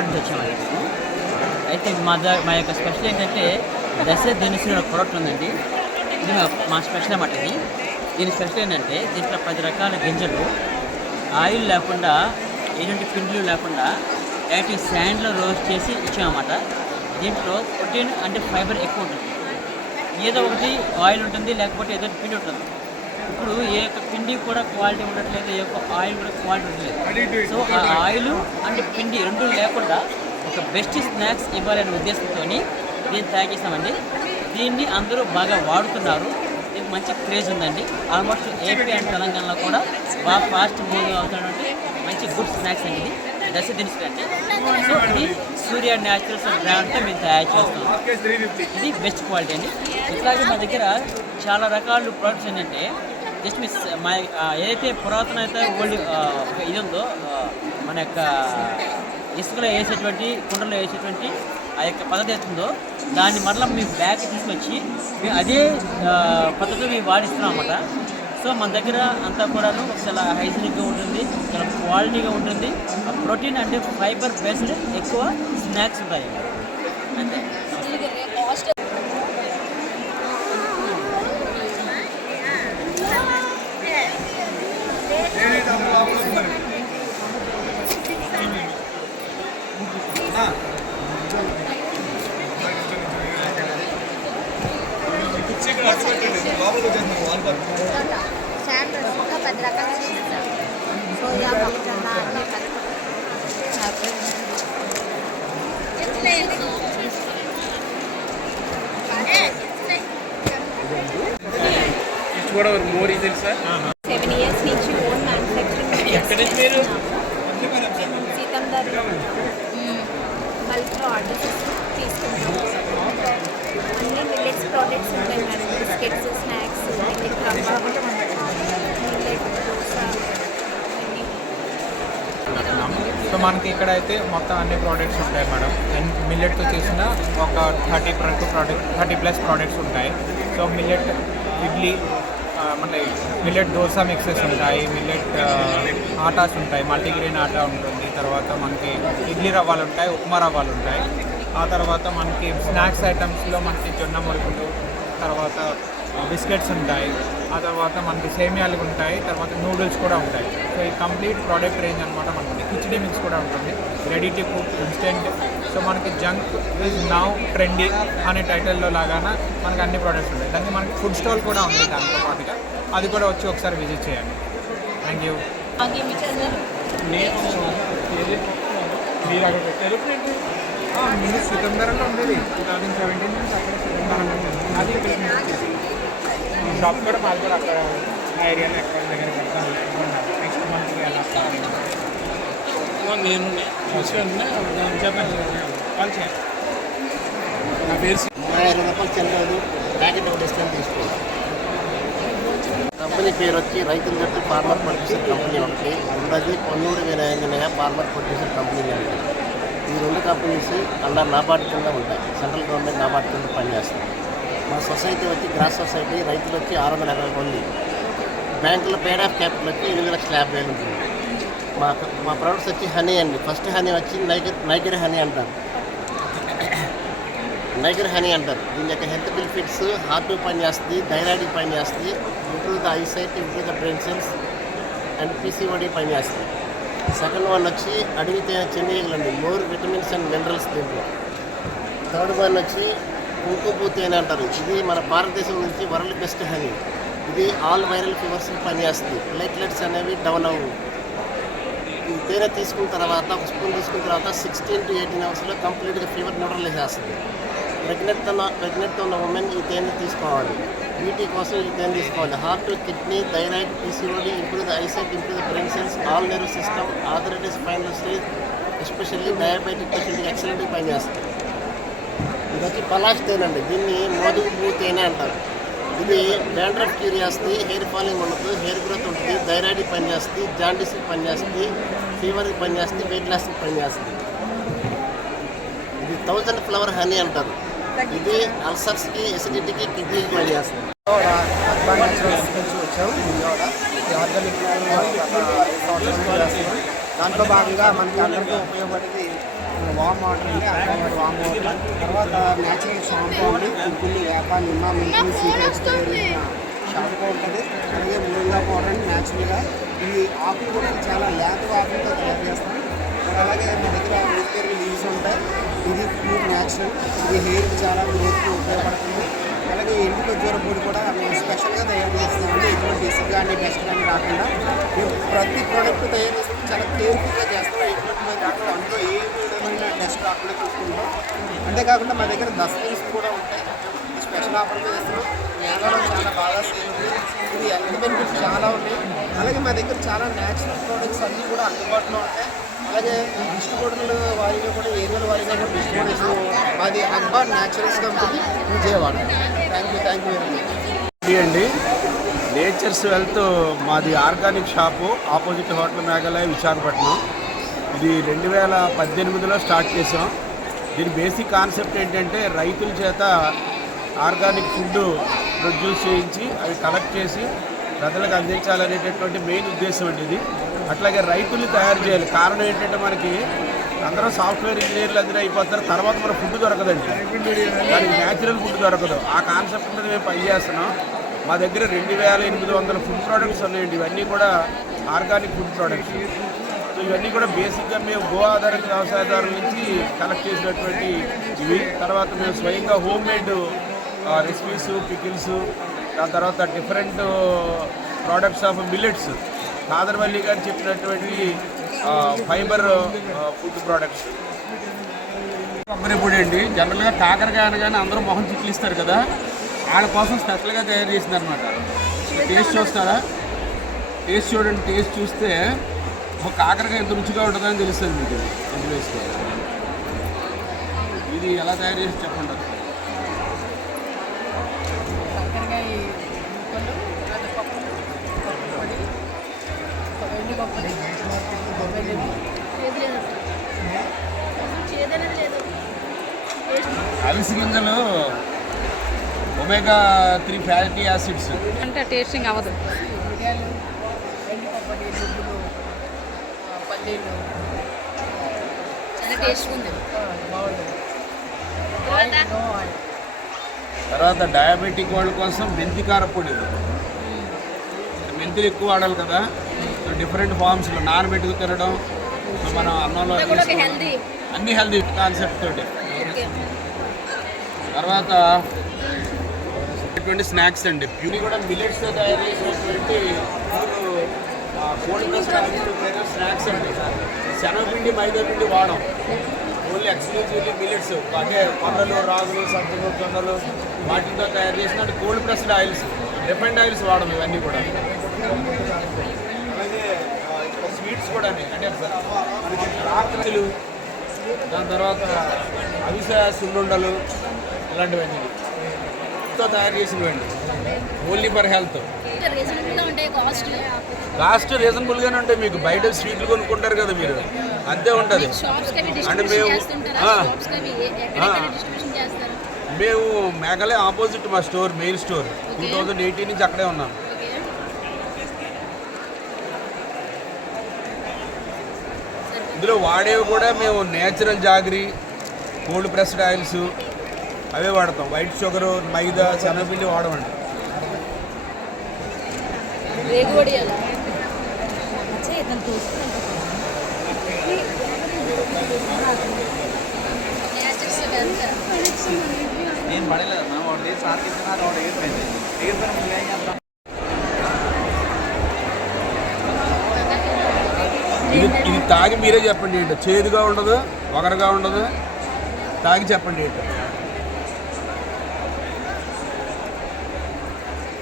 విజయవాడ నుంచి వచ్చామండి అయితే మా దగ్గర మా యొక్క స్పెషల్ ఏంటంటే దశ దినుసులు ప్రోడక్ట్ ఉందండి. ఇది మా- స్పెషల్ అన్నమాట ఇది. దీని స్పెషల్ ఏంటంటే దీంట్లో పది రకాల గింజలు ఆయిల్ లేకుండా ఎటువంటి పిండ్లు లేకుండా డైరెక్ట్ శాండ్లో రోస్ట్ చేసి ఇచ్చామన్నమాట. దీంట్లో ప్రోటీన్ అంటే ఫైబర్ ఎక్కువ ఉంటుంది. ఏదో ఒకటి ఆయిల్ ఉంటుంది లేకపోతే ఏదో పిండి ఉంటుంది. ఇప్పుడు ఏ యొక్క పిండి కూడా క్వాలిటీ ఉండట్లేదు ఏ యొక్క ఆయిల్ కూడా క్వాలిటీ ఉండట్లేదు. సో ఆ ఆయిల్ అండ్ పిండి రెండు లేకుండా ఒక బెస్ట్ స్నాక్స్ ఇవ్వాలనే ఉద్దేశంతో దీన్ని తయారు చేసామండి దీన్ని అందరూ బాగా వాడుతున్నారు. దీనికి మంచి క్రేజ్ ఉందండి. ఆల్మోస్ట్ ఏపీ అండ్ తెలంగాణలో కూడా బాగా ఫాస్ట్ మూవింగ్ అవుతున్నటువంటి మంచి గుడ్ స్నాక్స్ అండి ఇది. దశ దినుసులు అండి సో ఇది సూర్య న్యాచురల్స్ బ్రాండ్తో మేము తయారు చేస్తాం. ఇది బెస్ట్ క్వాలిటీ అండి. ఇట్లాగే మా దగ్గర చాలా రకాల ప్రోడక్ట్స్ ఏంటంటే జస్ట్ మిస్ మా ఏదైతే పురాతన అయితే ఓల్డ్ uh, ఇది ఉందో uh, మన యొక్క ఇసుకలో వేసేటువంటి కుండలో వేసేటువంటి ఆ యొక్క పద్ధతి అవుతుందో దాన్ని మరలా మేము బ్యాగ్ తీసుకొచ్చి మేము అదే uh, పద్ధతి మేము వాడిస్తున్నాం అన్నమాట. సో మన దగ్గర అంతా కూడాను చాలా హైజీనిక్గా ఉంటుంది చాలా క్వాలిటీగా ఉంటుంది. ప్రోటీన్ అంటే ఫైబర్ బేస్డ్ ఎక్కువ స్నాక్స్ ఉంటాయి. అంతే. శాండ్విచ్ ఇంకా పది రకాల సోయా మొక్కజొన్న అన్నీ సెవెన్ ఇయర్స్ నుంచి ఓన్ మ్యానుఫ్యాక్చరింగ్ సీతందర్ బల్క్లో ఆర్డర్స్ తీసుకుంటాం అన్ని మిల్లెట్స్ ప్రోడక్ట్స్ ఉంటాయి madam. Biscuits snacks millet millet so మనకి ఇక్కడ అయితే మొత్తం అన్ని ప్రోడక్ట్స్ ఉంటాయి మేడం. అండ్ మిల్లెట్తో చేసిన ఒక థర్టీ వరకు ప్రోడక్ట్ థర్టీ ప్లస్ ప్రోడక్ట్స్ ఉంటాయి. సో మిల్లెట్ ఇడ్లీ ఆ, మన మిల్లెట్ దోశ మిక్సెస్ ఉంటాయి మిల్లెట్ ఆటాస్ ఉంటాయి మల్టీగ్రెయిన్ ఆటా ఉంటుంది. తర్వాత మనకి ఇడ్లీ రవ్వలు ఉంటాయి ఉప్మా రవ్వలు ఉంటాయి. ఆ తర్వాత మనకి స్నాక్స్ ఐటమ్స్లో మనకి జొన్న మురుగులు తర్వాత బిస్కెట్స్ ఉంటాయి. ఆ తర్వాత మనకి సేమియాలు ఉంటాయి. తర్వాత నూడిల్స్ కూడా ఉంటాయి. సో ఈ కంప్లీట్ ప్రోడక్ట్ రేంజ్ అనమాట మనకి కిచడీ మిక్స్ కూడా ఉంటుంది. Ready to cook instant. So మనకి జంక్ ఈజ్ నౌ ట్రెండీ అనే టైటిల్లో లాగాన మనకి అన్ని ప్రోడక్ట్స్ ఉంటాయి. దానికి మనకి ఫుడ్ స్టాల్ కూడా ఉంది దాంతో పాటుగా. అది కూడా వచ్చి ఒకసారి విజిట్ చేయండి. Thank you. నేను మీరు అక్కడ పెట్టారు మీరు సికందరంలో ఉండేది. టూ థౌజండ్ సెవెంటీన్ నుంచి అక్కడ అది షాప్ కూడా మాది కూడా అక్కడ ఆ ఏరియాలో ఎక్కడ దగ్గర నెక్స్ట్ నేను చూసాను చెప్పండి కాల్ చేయండి నా పేరు ఇరవై రూపాయలు చెల్లలేదు ప్యాకెట్ ఒక డిస్కౌంట్ తీసుకోండి. కంపెనీ పేరు వచ్చి రైతులు గట్టి ఫార్మర్ ప్రొడ్యూసర్ కంపెనీ ఒకటి. ఉన్నది Ponnuru Veeranjaneya farmer producer company ఒకటి ఈ రెండు కంపెనీస్ అందరు నాబార్డు కింద ఉంటాయి. సెంట్రల్ గవర్నమెంట్ నాబార్డు కింద పనిచేస్తుంది. మా సొసైటీ వచ్చి గ్రాస్ సొసైటీ రైతులు వచ్చి ఆరు వందల ఇరవై మంది. బ్యాంకులో పేడ్ ఆఫ్ క్యాపిటల్ వచ్చి ఎనిమిది లక్షల యాభై వేలు ఉంటుంది. మా మా ప్రొడక్ట్స్ వచ్చి హనీ అండి. ఫస్ట్ హనీ వచ్చి నైగర్ నైగర్ హనీ అంటారు. నైగర్ హనీ అంటారు. దీని యొక్క హెల్త్ బెనిఫిట్స్ హార్ట్ పని చేస్తుంది థైరాయిడ్ పని చేస్తుంది improve the eyesight improve the brain cells and PCOD పని చేస్తుంది సెకండ్ వన్ వచ్చి అడవి తేనె మోర్ విటమిన్స్ అండ్ మినరల్స్ దీంట్లో థర్డ్ వన్ వచ్చి కుంకుపూ తేనె అంటారు. ఇది మన భారతదేశం నుంచి వరల్డ్ బెస్ట్ హనీ. ఇది ఆల్ వైరల్ ఫీవర్స్ పనిచేస్తుంది. ప్లేట్లెట్స్ అనేవి డౌన్ అవ్వు. ఈ తేనె తీసుకున్న తర్వాత ఒక స్పూన్ తీసుకున్న తర్వాత సిక్స్టీన్ టు ఎయిటీన్ అవర్స్లో కంప్లీట్గా ఫీవర్ న్యూట్రలైజ్ చేస్తుంది. ప్రెగ్నెంట్ ప్రెగ్నెంట్ ఉన్న ఉమెన్ ఈ తేనె తీసుకోవాలి. బ్యూటీ కోసం ఈ తేనె తీసుకోవాలి. Heart kidney thyroid PCOD improve eyesight improve brain cells all nerve system arthritis spinal stage especially diabetic పేషెంట్కి ఎక్సలెంట్గా పనిచేస్తుంది ఇది వచ్చి పలాష్ తేనె అండి దీన్ని మోదుగు తేనె అంటారు. ఇది డాండ్రఫ్ క్యూరియాసిటీ హెయిర్ ఫాలింగ్ ఉండదు హెయిర్ గ్రోత్ ఉంటుంది థైరాయిడ్ పనిచేస్తుంది జాండీస్కి పనిచేస్తుంది ఫీవర్కి పనిచేస్తుంది వెయిట్ లాస్కి పనిచేస్తుంది ఇది థౌజండ్ ఫ్లవర్ హనీ అంటారు. ఇది అల్సర్స్కి ఎసిడిటీకి కిడ్నీకి పనిచేస్తుంది అర్బన్ న్యాచురల్స్ నుంచి వచ్చాము విజయవాడ ఈ ఆర్గానిక్ సంవత్సరం నుంచి చేస్తున్నాం దాంట్లో భాగంగా మనకి అందరికీ ఉపయోగపడేది వామ్ వాటర్ అండి. అక్కడ వామ్ వాటర్ తర్వాత న్యాచురల్ షాంపూ అండి ఉప్పులు వేప నిమ్మ సీక్రెట్స్ షాంపూ ఉంటుంది. అలాగే మూలిగా పౌడర్ అండి న్యాచురల్గా ఈ ఆకులు కూడా చాలా లేత ఆకులతో తయారు చేస్తాం అలాగే మన దగ్గర ఊపిరి లీవ్స్ ఉంటాయి. ఇది ప్యూర్ న్యాచురల్. ఇది హెయిర్ చాలా గ్రోత్కి ఉపయోగపడుతుంది. అలాగే ఎండు ఖర్జూర పొడి కూడా మేము స్పెషల్గా తయారు చేస్తామండి. ఎటువంటి ఇసుక కానీ డస్ట్ కానీ రాకుండా. మేము ప్రతి ప్రోడక్ట్ తయారు చేసినప్పుడు చాలా కేర్ఫుల్గా చేస్తాం. ఎటువంటి రాకుండా అందులో ఏ విధమైన డస్ట్ రాకుండా చూసుకుంటాం. అంతేకాకుండా మా దగ్గర డస్ట్బిన్స్ కూడా ఉంటాయి. స్పెషల్ ఆఫర్ మీద నేలలో చాలా బాగా సేల్ ఉంది ఇది హెల్త్ బెనిఫిట్స్ చాలా ఉన్నాయి అలాగే మా దగ్గర చాలా న్యాచురల్ ప్రోడక్ట్స్ అన్నీ కూడా అందుబాటులో ఉంటాయి. అలాగే ఈ డిస్ట్రిబ్యూటర్ల వారిగా కూడా ఏరియాల వారిగా కూడా డిస్ట్రిబ్యూటర్స్ మాది Akbar naturals company Vijayawada. Thank you thank you very much అండి నేచర్స్ వెల్త్ మాది organic shop opposite hotel Meghalaya Visakhapatnam. ఇది రెండు వేల పద్దెనిమిదిలో స్టార్ట్ చేసాం దీని బేసిక్ కాన్సెప్ట్ ఏంటంటే రైతుల చేత ఆర్గానిక్ ఫుడ్ ప్రొడ్యూస్ చేయించి అవి కలెక్ట్ చేసి ప్రజలకు అందించాలనేటటువంటి మెయిన్ ఉద్దేశం అండి ఇది. అట్లాగే రైతులు తయారు చేయాలి. కారణం ఏంటంటే మనకి అందరూ సాఫ్ట్వేర్ ఇంజనీర్లు అందరూ అయిపోతారు. తర్వాత మన ఫుడ్ దొరకదండి. దానికి న్యాచురల్ ఫుడ్ దొరకదు. ఆ కాన్సెప్ట్ మీద మేము పనిచేస్తున్నాం మా దగ్గర రెండు వేల ఎనిమిది వందల ఫుడ్ ప్రోడక్ట్స్ ఉన్నాయండి. ఇవన్నీ కూడా ఆర్గానిక్ ఫుడ్ ప్రోడక్ట్స్. సో ఇవన్నీ కూడా బేసిక్గా మేము గో ఆధారిత వ్యవసాయదారుల నుంచి కలెక్ట్ చేసినటువంటి ఇవి. తర్వాత మేము స్వయంగా హోమ్ మేడ్ రెసిపీస్ పికిల్స్ దాని తర్వాత different products of millets. Khadarvalli garu చెప్పినటువంటి ఫైబర్ ఫుడ్ ప్రోడక్ట్స్. కొబ్బరి పొడి అండి. జనరల్గా కాకరకాయ అనగానే అందరూ మొహం చిట్లిస్తారు కదా. వాళ్ళ కోసం స్పెషల్గా తయారు చేసింది అనమాట టేస్ట్ చూస్తారా? టేస్ట్ చూడండి టేస్ట్ చూస్తే ఒక కాకరకాయ ఎంత రుచిగా ఉంటుందని తెలుస్తుంది మీకు. ఎందులో వేస్తే ఇది ఎలా తయారు చేసి చెప్పండి. అవిసి గింజలు ఒమేగా త్రీ ఫ్యాటీ యాసిడ్స్ అంటే టేస్టింగ్ అవ్వదు. పల్లీలు చాలా టేస్ట్ ఉంది. ఆ, బాగుంటుంది తర్వాత డయాబెటిక్ వాళ్ళ కోసం మెంతి కారపొడి. మెంతులు ఎక్కువ వాడాలి కదా. డిఫరెంట్ ఫార్మ్స్లో నానబెట్టుకు తినడం మనం అన్నంలో అన్ని హెల్దీ కాన్సెప్ట్ తోటి. తర్వాత ఇటువంటి స్నాక్స్ అండి. ఇవి కూడా మిల్లెట్స్తో తయారు చేసినటువంటి కోల్డ్ స్నాక్స్ అండి. శనగపిండి మైదా పిండి వాడం. ఓన్లీ ఎక్స్క్లూజివ్లీ మిల్లెట్స్ అంటే కొండలు రాగులు సజ్జలు జొన్నలు వాటితో తయారు చేసిన cold pressed oils refined oils వాడడం ఇవన్నీ కూడా అలాగే ఆ, ఇక్కడ స్వీట్స్ కూడా అంటే రాత్రులు దాని తర్వాత అవిస సున్నుండలు ఇలాంటివన్నీ. తో తయారు చేసినవండి. Only for health. కాస్ట్ రీజనబుల్గానే ఉంటాయి మీకు బయట స్వీట్లు కొనుక్కుంటారు కదా మీరు. అంతే ఉంటుంది. అంటే మేము- మేము మేఘాలయ ఆపోజిట్ మా store main store two thousand eighteen నుంచి అక్కడే ఉన్నాం. ఇందులో వాడేవి కూడా మేము natural jaggery cold pressed oils అవే వాడతాం. వైట్ షుగర్ మైదా శనగపిండి వాడమండి. నేను సార్ తీసుకున్నారు ఒకటి ఎగిరిపోయింది ఎగిరిపోయిన ముందు ఏం చేస్తాం ఇది ఇది తాగి మీరే చెప్పండి ఏంటో. చేదుగా ఉండదు వగరగా ఉండదు. తాగి చెప్పండి ఏంటో.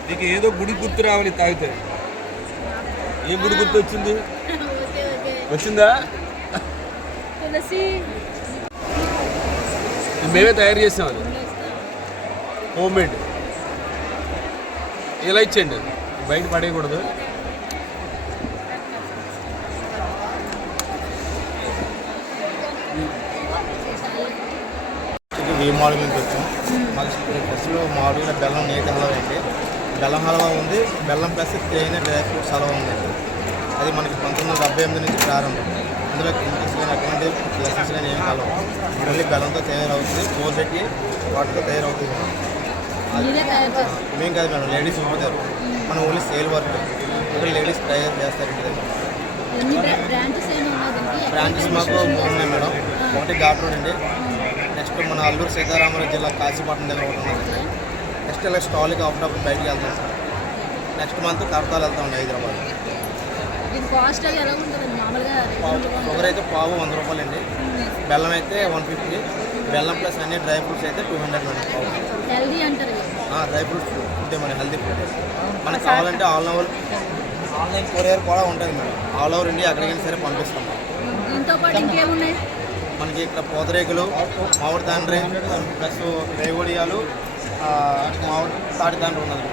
నీకు ఏదో గుడి గుర్తు రావాలి తాగితే. ఏ గుడి గుర్తు వచ్చింది? వచ్చిందా? మేమే తయారు చేసాం అది. Home made. ఇలా ఇచ్చేయండి. బయట పడేయకూడదు. ఈ నుంచి వచ్చాం. మాకు స్పెషల్ మామూలుగా బెల్లం నేతి హల్వా అండి బెల్లం హల్వా ఉంది బెల్లం ప్లస్ తేనె డ్రై ఫ్రూట్స్ హల్వా ఉందండి అది మనకి పంతొమ్మిది వందల డెబ్బై ఎనిమిది నుంచి ప్రారంభం. ఇందులో కెమికల్స్ కానీ అటువంటి లెసన్స్ కానీ ఏమి కలవు. ఓన్లీ బెల్లంతో తయారవుతుంది పెట్టి వాటితో తయారవుతుంది. మేము కాదు మేడం లేడీస్ పంపుతారు మనం ఓన్లీ సేల్ వర్క్. ఇక్కడ లేడీస్ తయారు చేస్తారు ఇంటి దగ్గర. బ్రాంచెస్ మాకు మూడు ఉన్నాయి మేడం. ఒకటి ఘాట్ రోడ్ అండి నెక్స్ట్ మన అల్లూరు సీతారామరాజు జిల్లా కాశీపట్నం దగ్గర ఒకటి ఉన్నది. నెక్స్ట్ ఇలా స్టాల్కి ఆఫ్ బయటికి వెళ్తాం. సార్ నెక్స్ట్ మంత్ కడతాలు వెళ్తామండి హైదరాబాద్. షుగర్ అయితే పావు వంద రూపాయలు అండి. బెల్లం అయితే వన్ ఫిఫ్టీ బెల్లం ప్లస్ అన్ని డ్రై ఫ్రూట్స్ అయితే టూ హండ్రెడ్ మేడం పావు. హెల్దీ. డ్రై ఫ్రూట్స్ ఫుడ్ మన హెల్తీ ఫుడ్. మనకు కావాలంటే ఆల్ ఓవర్ ఆన్లైన్ కొరియర్ కూడా ఉంటుంది మేడం. ఆల్ ఓవర్ ఇండియా ఎక్కడికైనా సరే పంపిస్తాం. దీంతో పాటు ఇంకేమున్నాయి? మనకి ఇక్కడ పూతరేకులు మామిడి తండ్రి ప్లస్ రేవడియాలు మామిడి తాటి తండ్రి ఉన్నది.